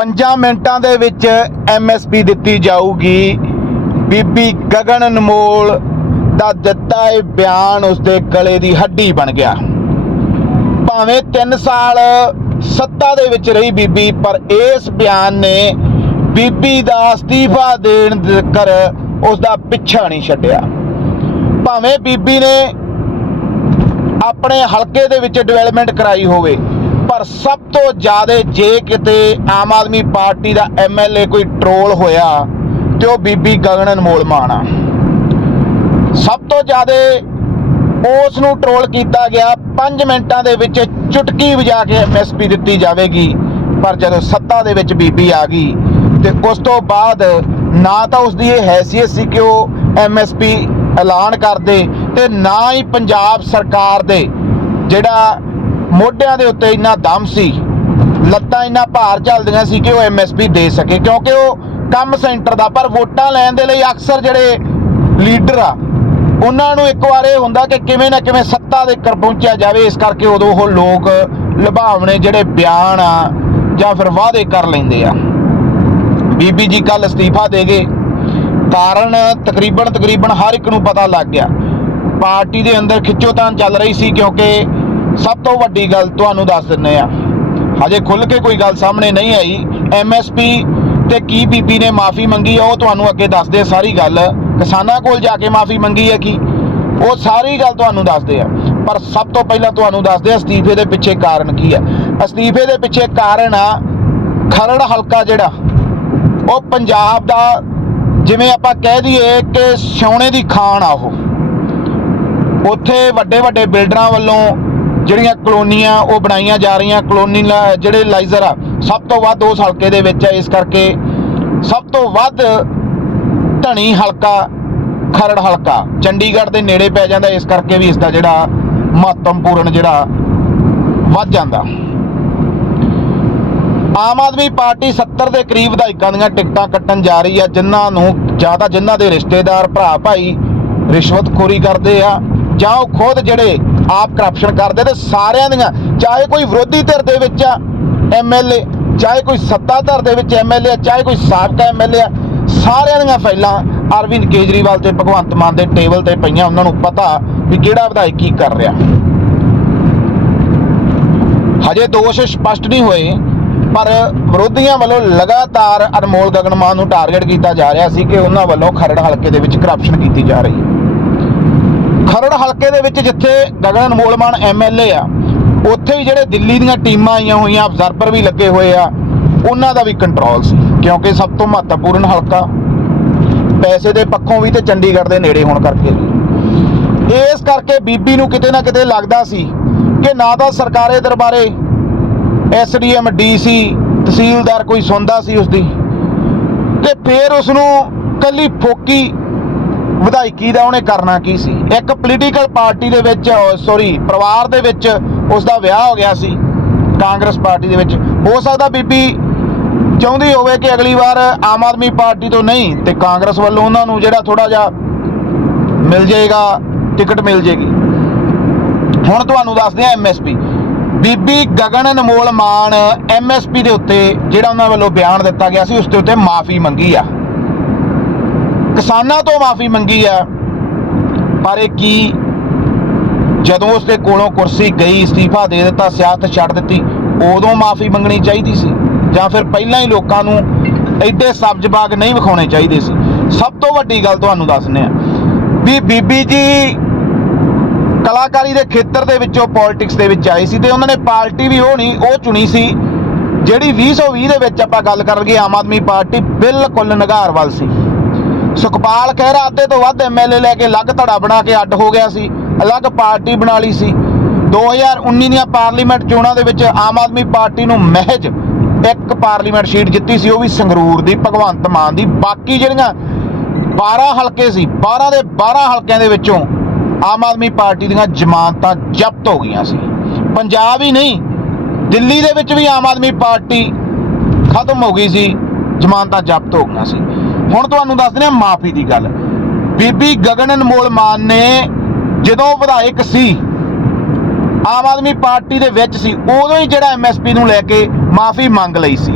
5 ਮਿੰਟਾਂ ਦੇ ਵਿੱਚ ਐਮਐਸਪੀ ਦਿੱਤੀ ਜਾਊਗੀ। ਬੀਬੀ ਗਗਨ ਅਨਮੋਲ ਦਾ ਦਿੱਤਾ ਇਹ ਬਿਆਨ ਉਸਦੇ ਗਲੇ ਦੀ ਹੱਡੀ ਬਣ ਗਿਆ। ਭਾਵੇਂ 3 ਸਾਲ ਸੱਤਾ ਦੇ ਵਿੱਚ ਰਹੀ ਬੀਬੀ, ਪਰ ਇਸ ਬਿਆਨ ਨੇ ਬੀਬੀ ਦਾ ਅਸਤੀਫਾ ਦੇਣ ਕਰ ਉਸ ਦਾ ਪਿੱਛਾ ਨਹੀਂ ਛੱਡਿਆ। ਭਾਵੇਂ ਬੀਬੀ ਨੇ ਆਪਣੇ ਹਲਕੇ ਦੇ ਵਿੱਚ ਡਿਵੈਲਪਮੈਂਟ ਕਰਾਈ ਹੋਵੇ ਪਰ ਸਭ ਤੋਂ ਜ਼ਿਆਦਾ ਜੇ ਕਿਤੇ ਆਮ ਆਦਮੀ ਪਾਰਟੀ ਦਾ ਐਮਐਲਏ ਕੋਈ ਟਰੋਲ ਹੋਇਆ ਤੇ ਉਹ ਬੀਬੀ ਗਗਨ ਅਨਮੋਲ ਮਾਨ ਆ। ਸਭ ਤੋਂ ਜ਼ਿਆਦਾ ਉਸ ਨੂੰ ਟਰੋਲ ਕੀਤਾ ਗਿਆ 5 ਮਿੰਟਾਂ ਦੇ ਵਿੱਚ ਚੁਟਕੀ ਵਜਾ ਕੇ ਐਮਐਸਪੀ ਦਿੱਤੀ ਜਾਵੇਗੀ, ਪਰ ਜਦੋਂ ਸੱਤਾ ਦੇ ਵਿੱਚ ਬੀਬੀ ਆ ਗਈ ਤੇ ਉਸ ਤੋਂ ਬਾਅਦ ਨਾ ਤਾਂ ਉਸ ਦੀ ਇਹ ਹੈਸੀਅਤ ਸੀ ਕਿ ਉਹ ਐਮਐਸਪੀ ਐਲਾਨ ਕਰਦੇ ਤੇ ਨਾ ਹੀ ਪੰਜਾਬ ਸਰਕਾਰ ਦੇ ਜਿਹੜਾ ਮੋਢਿਆਂ ਦੇ ਉੱਤੇ ਇੰਨਾ ਦਮ ਸੀ, ਲੱਤਾਂ ਇੰਨਾ ਭਾਰ ਚੱਲਦੀਆਂ ਸੀ ਕਿ ਉਹ ਐਮਐਸਪੀ ਦੇ ਸਕੇ, ਕਿਉਂਕਿ ਉਹ ਕੰਮ ਸੈਂਟਰ ਦਾ, ਪਰ ਵੋਟਾਂ ਲੈਣ ਦੇ ਲਈ ਅਕਸਰ ਜਿਹੜੇ ਲੀਡਰ ਆ, ਉਹਨਾਂ ਨੂੰ ਇੱਕ ਵਾਰ ਇਹ ਹੁੰਦਾ ਕਿ ਕਿਵੇਂ ਨਾ ਕਿਵੇਂ ਸੱਤਾ ਦੇ ਕਰ ਪਹੁੰਚਿਆ ਜਾਵੇ, ਇਸ ਕਰਕੇ ਉਦੋਂ ਉਹ ਲੋਕ ਲੁਭਾਵਣੇ ਜਿਹੜੇ ਬਿਆਨ ਆ, ਜਾਂ ਫਿਰ ਵਾਅਦੇ ਕਰ ਲੈਂਦੇ ਆ। ਬੀਬੀ ਜੀ ਕੱਲ ਅਸਤੀਫਾ ਦੇ ਗਏ, ਕਾਰਨ ਤਕਰੀਬਨ ਤਕਰੀਬਨ ਹਰ ਇੱਕ ਨੂੰ ਪਤਾ ਲੱਗ ਗਿਆ। ਪਾਰਟੀ ਦੇ ਅੰਦਰ ਖਿੱਚੋਤਾਣ ਚੱਲ ਰਹੀ ਸੀ, ਕਿਉਂਕਿ ਸਭ ਤੋਂ ਵੱਡੀ ਗੱਲ ਤੁਹਾਨੂੰ ਦੱਸ ਦਿੰਨੇ ਆ ਹਜੇ ਖੁੱਲ ਕੇ ਕੋਈ ਗੱਲ ਸਾਹਮਣੇ ਨਹੀਂ ਆਈ। ਐਮਐਸਪੀ ਤੇ ਕੀ ਬੀਬੀ ਨੇ ਮਾਫੀ ਮੰਗੀ ਆ, ਉਹ ਤੁਹਾਨੂੰ ਅੱਗੇ ਦੱਸਦੇ ਸਾਰੀ ਗੱਲ। ਕਿਸਾਨਾਂ ਕੋਲ ਜਾ ਕੇ ਮਾਫੀ ਮੰਗੀ ਹੈ ਕੀ? ਉਹ ਸਾਰੀ ਗੱਲ ਤੁਹਾਨੂੰ ਦੱਸਦੇ ਆ। ਪਰ ਸਭ ਤੋਂ ਪਹਿਲਾਂ ਤੁਹਾਨੂੰ ਦੱਸਦੇ ਆ, ਅਸਤੀਫੇ ਦੇ ਪਿੱਛੇ ਕਾਰਨ ਕੀ ਹੈ? ਅਸਤੀਫੇ ਦੇ ਪਿੱਛੇ ਕਾਰਨ ਆ, ਖਰੜ ਹਲਕਾ ਜਿਹੜਾ, ਉਹ ਪੰਜਾਬ ਦਾ, ਜਿਵੇਂ ਆਪਾਂ ਕਹਿ ਦਈਏ ਕਿ ਸਿਉਣੇ ਦੀ ਖਾਨ ਆ ਉਹ। ਉੱਥੇ ਵੱਡੇ ਵੱਡੇ ਬਿਲਡਰਾਂ ਵੱਲੋਂ ਜਿਹੜੀਆਂ ਕਲੋਨੀਆਂ ਉਹ ਬਣਾਈਆਂ ਜਾ ਰਹੀਆਂ, ਕਲੋਨੀ ਲਾ- ਜਿਹੜੇ ਲਾਈਜ਼ਰ ਆ, ਸਭ ਤੋਂ ਵੱਧ ਉਸ ਹਲਕੇ ਦੇ ਵਿੱਚ ਆ, ਇਸ ਕਰਕੇ ਸਭ ਤੋਂ ਵੱਧ ਧਣੀ ਹਲਕਾ, ਖਰੜ ਹਲਕਾ, ਚੰਡੀਗੜ੍ਹ ਦੇ ਨੇੜੇ ਪੈ ਜਾਂਦਾ, ਇਸ ਕਰਕੇ ਵੀ ਇਸ ਦਾ ਜਿਹੜਾ ਮਹੱਤਵਪੂਰਨ ਜਿਹੜਾ ਵੱਧ ਜਾਂਦਾ। ਆਮ ਆਦਮੀ ਪਾਰਟੀ 70 ਦੇ ਕਰੀਬ ਵਿਧਾਇਕਾਂ ਦੀਆਂ ਟਿਕਟਾਂ ਕੱਟਣ ਜਾ ਰਹੀ ਆ, ਜਿਨ੍ਹਾਂ ਨੂੰ ਜ਼ਿਆਦਾ ਜਿਨ੍ਹਾਂ ਦੇ ਰਿਸ਼ਤੇਦਾਰ ਭਰਾ ਭਾਈ ਰਿਸ਼ਵਤਖੋਰੀ ਕਰਦੇ ਆ ਜਾਂ ਉਹ ਖੁਦ ਜਿਹੜੇ ਆਪ ਕਰਪਸ਼ਨ ਕਰਦੇ ਤੇ ਸਾਰਿਆਂ ਦੀਆਂ, ਚਾਹੇ ਕੋਈ ਵਿਰੋਧੀ ਧਿਰ ਦੇ ਵਿੱਚ ਆ ਐਮਐਲਏ ਚਾਹੇ ਕੋਈ ਸੱਤਾ ਧਿਰ ਦੇ ਵਿੱਚ ਐਮਐਲਏ ਚਾਹੇ ਕੋਈ ਸਾਬਕਾ ਐਮਐਲਏ ਆ, ਸਾਰਿਆਂ ਦੀਆਂ ਫਾਈਲਾਂ ਅਰਵਿੰਦ ਕੇਜਰੀਵਾਲ ਤੇ ਭਗਵੰਤ ਮਾਨ ਦੇ ਟੇਬਲ ਤੇ ਪਈਆਂ, ਉਹਨਾਂ ਨੂੰ ਪਤਾ ਵੀ ਕਿਹੜਾ ਵਿਧਾਇਕ ਕੀ ਕਰ ਰਿਹਾ। ਹਜੇ ਦੋਸ਼ ਸਪਸ਼ਟ ਨਹੀਂ ਹੋਏ, ਪਰ ਵਿਰੋਧੀਆਂ ਵੱਲੋਂ ਲਗਾਤਾਰ ਅਨਮੋਲ ਗਗਨ ਮਾਨ ਨੂੰ ਟਾਰਗੇਟ ਕੀਤਾ ਜਾ ਰਿਹਾ ਸੀ ਕਿ ਉਹਨਾਂ ਵੱਲੋਂ ਖਰੜ ਹਲਕੇ ਦੇ ਵਿੱਚ ਕਰਪਸ਼ਨ ਕੀਤੀ ਜਾ ਰਹੀ ਹੈ। ਖਰੜ ਹਲਕੇ ਦੇ ਵਿੱਚ ਜਿੱਥੇ ਗਗਨ ਅਨਮੋਲ ਮਾਨ ਐਮਐਲਏ ਆ, ਉੱਥੇ ਹੀ ਜਿਹੜੇ ਦਿੱਲੀ ਦੀਆਂ ਟੀਮਾਂ ਆਈਆਂ ਹੋਈਆਂ ਅਬਜ਼ਰਵਰ ਵੀ ਲੱਗੇ ਹੋਏ ਆ, ਉਹਨਾਂ ਦਾ ਵੀ ਕੰਟਰੋਲ ਸੀ, ਕਿਉਂਕਿ ਸਭ ਤੋਂ ਮਹੱਤਵਪੂਰਨ ਹਲਕਾ ਪੈਸੇ ਦੇ ਪੱਖੋਂ ਵੀ ਤੇ ਚੰਡੀਗੜ੍ਹ ਦੇ ਨੇੜੇ ਹੋਣ ਕਰਕੇ ਵੀ। ਇਸ ਕਰਕੇ ਬੀਬੀ ਨੂੰ ਕਿਤੇ ਨਾ ਕਿਤੇ ਲੱਗਦਾ ਸੀ ਕਿ ਨਾ ਤਾਂ ਸਰਕਾਰੇ ਦਰਬਾਰੇ ਐਸਡੀਐਮ ਡੀਸੀ ਤਹਿਸੀਲਦਾਰ ਕੋਈ ਸੁਣਦਾ ਸੀ ਉਸ ਦੀ ਤੇ ਫਿਰ ਉਸ ਨੂੰ ਕੱਲੀ ਫੋਕੀ ਵਿਧਾਇਕੀ ਦਾ, ਉਹਨੇ ਕਰਨਾ ਕੀ ਸੀ? ਇੱਕ ਪੋਲੀਟੀਕਲ ਪਾਰਟੀ ਦੇ ਵਿੱਚ ਸੌਰੀ ਪਰਿਵਾਰ ਦੇ ਵਿੱਚ ਉਸ ਦਾ ਵਿਆਹ ਹੋ ਗਿਆ ਸੀ, ਕਾਂਗਰਸ ਪਾਰਟੀ ਦੇ ਵਿੱਚ। ਹੋ ਸਕਦਾ ਬੀਬੀ ਚਾਹੁੰਦੀ ਹੋਵੇ ਕਿ ਅਗਲੀ ਵਾਰ ਆਮ ਆਦਮੀ ਪਾਰਟੀ ਤੋਂ ਨਹੀਂ, ਤੇ ਕਾਂਗਰਸ ਵੱਲੋਂ ਉਹਨਾਂ ਨੂੰ ਜਿਹੜਾ ਥੋੜਾ ਜਿਹਾ ਮਿਲ ਜਾਏਗਾ, ਟਿਕਟ ਮਿਲ ਜੇਗੀ ਹੁਣ ਤੁਹਾਨੂੰ ਦੱਸਦੇ ਆ ਐਮਐਸਪੀ ਬੀਬੀ ਗਗਨ ਅਨਮੋਲ ਮਾਨ ਐਮਐਸਪੀ ਦੇ ਉੱਤੇ ਜਿਹੜਾ ਉਹਨਾਂ ਵੱਲੋਂ ਬਿਆਨ ਦਿੱਤਾ ਗਿਆ ਸੀ, ਉਸ ਦੇ ਉੱਤੇ ਮਾਫੀ ਮੰਗੀ ਆ। ਕਿਸਾਨਾਂ ਤੋਂ ਮਾਫੀ ਮੰਗੀ ਹੈ। ਪਰ ਇਹ ਕੀ? ਜਦੋਂ ਉਸ ਦੇ ਕੋਲੋਂ ਕੁਰਸੀ ਗਈ, ਅਸਤੀਫਾ ਦੇ ਦਿੱਤਾ, ਸਿਆਸਤ ਛੱਡ ਦਿੱਤੀ, ਉਦੋਂ ਮਾਫੀ ਮੰਗਣੀ ਚਾਹੀਦੀ ਸੀ। ਜਾਂ ਫਿਰ ਪਹਿਲਾਂ ਹੀ ਲੋਕਾਂ ਨੂੰ ਐਡੇ ਸਬਜ਼ ਬਾਗ ਨਹੀਂ ਵਿਖਾਉਣੇ ਚਾਹੀਦੇ ਸੀ। ਸਭ ਤੋਂ ਵੱਡੀ ਗੱਲ ਤੁਹਾਨੂੰ ਦੱਸਨੇ ਆ ਵੀ ਬੀਬੀ ਜੀ ਕਲਾਕਾਰੀ ਦੇ ਖੇਤਰ ਦੇ ਵਿੱਚੋਂ ਪੋਲਿਟਿਕਸ ਦੇ ਵਿੱਚ ਆਏ ਸੀ ਤੇ ਉਹਨਾਂ ਨੇ ਪਾਰਟੀ ਵੀ ਉਹ ਨਹੀਂ, ਉਹ ਚੁਣੀ ਸੀ, ਜਿਹੜੀ 2020 ਦੇ ਵਿੱਚ ਆਪਾਂ ਗੱਲ ਕਰ ਲਈਏ ਆਮ ਆਦਮੀ ਪਾਰਟੀ ਬਿਲਕੁਲ ਨਗਾਰ ਵੱਲ ਸੀ। ਸੁਖਪਾਲ ਖਹਿਰਾ ਅੱਧੇ ਤੋਂ ਵੱਧ ਐਮਐਲਏ ਲੈ ਕੇ ਅਲੱਗ ਧੜਾ ਬਣਾ ਕੇ ਅੱਡ ਹੋ ਗਿਆ ਸੀ, ਅਲੱਗ ਪਾਰਟੀ ਬਣਾ ਲਈ ਸੀ। 2019 ਦੀਆਂ ਪਾਰਲੀਮੈਂਟ ਚੋਣਾਂ ਦੇ ਵਿੱਚ ਆਮ ਆਦਮੀ ਪਾਰਟੀ ਨੂੰ ਮਹਿਜ ਇੱਕ ਪਾਰਲੀਮੈਂਟ ਸੀਟ ਜਿੱਤੀ ਸੀ, ਉਹ ਵੀ ਸੰਗਰੂਰ ਦੀ, ਭਗਵੰਤ ਮਾਨ ਦੀ। ਬਾਕੀ ਜਿਹੜੀਆਂ 12 ਹਲਕੇ ਸੀ 12 ਦੇ 12 ਹਲਕਿਆਂ ਦੇ ਵਿੱਚੋਂ ਆਮ ਆਦਮੀ ਪਾਰਟੀ ਦੀਆਂ ਜ਼ਮਾਨਤਾਂ ਜ਼ਬਤ ਹੋ ਗਈਆਂ ਸੀ। ਪੰਜਾਬ ਹੀ ਨਹੀਂ, ਦਿੱਲੀ ਦੇ ਵਿੱਚ ਵੀ ਆਮ ਆਦਮੀ ਪਾਰਟੀ ਖਤਮ ਹੋ ਗਈ ਸੀ, ਜ਼ਮਾਨਤਾਂ ਜ਼ਬਤ ਹੋ ਗਈਆਂ ਸੀ। ਹੁਣ ਤੁਹਾਨੂੰ ਦੱਸਦੇ ਹਾਂ ਮਾਫੀ ਦੀ ਗੱਲ। ਬੀਬੀ ਗਗਨ ਅਨਮੋਲ ਮਾਨ ਨੇ ਜਦੋਂ ਵਿਧਾਇਕ ਸੀ, ਆਮ ਆਦਮੀ ਪਾਰਟੀ ਦੇ ਵਿੱਚ ਸੀ, ਉਦੋਂ ਹੀ ਜਿਹੜਾ ਐਮਐਸਪੀ ਨੂੰ ਲੈ ਕੇ ਮਾਫੀ ਮੰਗ ਲਈ ਸੀ।